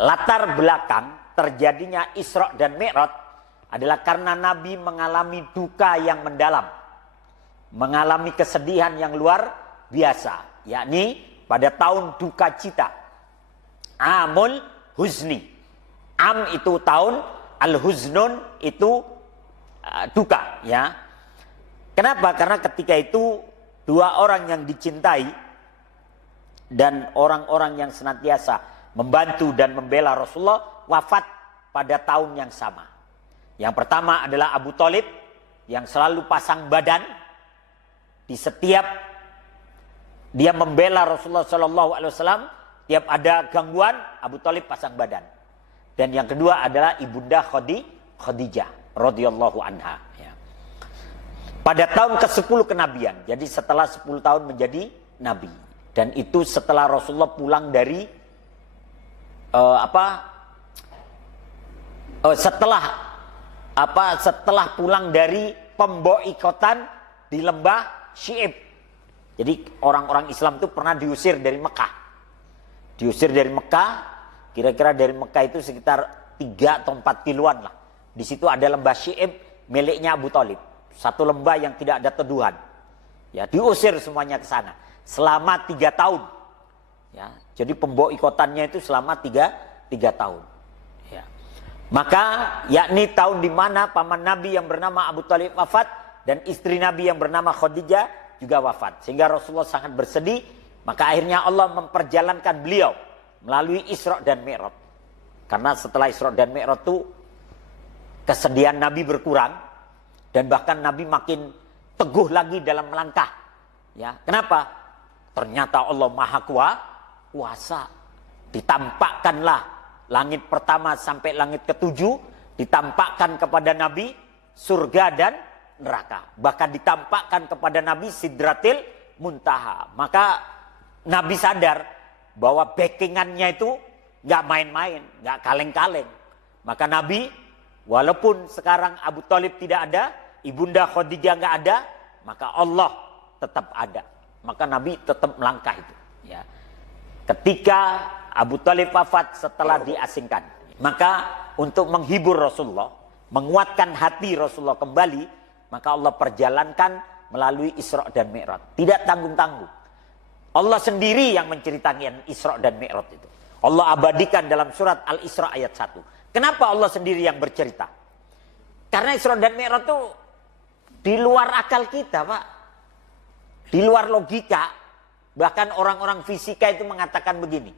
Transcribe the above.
latar belakang terjadinya Isra dan Mi'raj adalah karena Nabi mengalami duka yang mendalam, mengalami kesedihan yang luar biasa, yakni pada tahun duka cita, Amul Huzni. Am itu tahun, Al-Huznun itu duka, ya. Kenapa? Karena ketika itu dua orang yang dicintai dan orang-orang yang senantiasa membantu dan membela Rasulullah wafat pada tahun yang sama. Yang pertama adalah Abu Thalib yang selalu pasang badan di setiap dia membela Rasulullah SAW. Tiap ada gangguan, Abu Thalib pasang badan. Dan yang kedua adalah ibunda Khadijah radhiyallahu anha. Ya. Pada tahun ke-10 kenabian, jadi setelah 10 tahun menjadi nabi. Dan itu setelah Rasulullah pulang dari setelah pulang dari pemboikotan di lembah Syi'ib. Jadi orang-orang Islam itu pernah diusir dari Mekah. Diusir dari Mekah, kira-kira dari Mekah itu sekitar 3 atau 4 kiloan lah. Di situ ada lembah Syi'ib miliknya Abu Thalib. Satu lembah yang tidak ada teduhan. Ya, diusir semuanya ke sana selama 3 tahun. Ya, jadi pemboikotannya itu selama 3 tahun. Ya. Maka yakni tahun di mana paman Nabi yang bernama Abu Thalib wafat dan istri Nabi yang bernama Khadijah juga wafat. Sehingga Rasulullah sangat bersedih, maka akhirnya Allah memperjalankan beliau melalui Isra dan Mi'raj. Karena setelah Isra dan Mi'raj itu kesedihan Nabi berkurang dan bahkan Nabi makin teguh lagi dalam melangkah. Ya, kenapa? Ternyata Allah Maha Kuasa. Ditampakkanlah langit pertama sampai langit ke-7, ditampakkan kepada Nabi surga dan neraka. Bahkan ditampakkan kepada Nabi Sidratil Muntaha. Maka Nabi sadar bahwa backingannya itu nggak main-main, nggak kaleng-kaleng. Maka Nabi, walaupun sekarang Abu Thalib tidak ada, ibunda Khadijah nggak ada, maka Allah tetap ada. Maka Nabi tetap melangkah itu. Ya. Ketika Abu Thalib wafat setelah diasingkan, maka untuk menghibur Rasulullah, menguatkan hati Rasulullah kembali, maka Allah perjalankan melalui Isra dan Mi'raj. Tidak tanggung-tanggung. Allah sendiri yang menceritakan Isra dan Mi'raj itu. Allah abadikan dalam surat Al-Isra ayat 1. Kenapa Allah sendiri yang bercerita? Karena Isra dan Mi'raj itu di luar akal kita, Pak. Di luar logika. Bahkan orang-orang fisika itu mengatakan begini.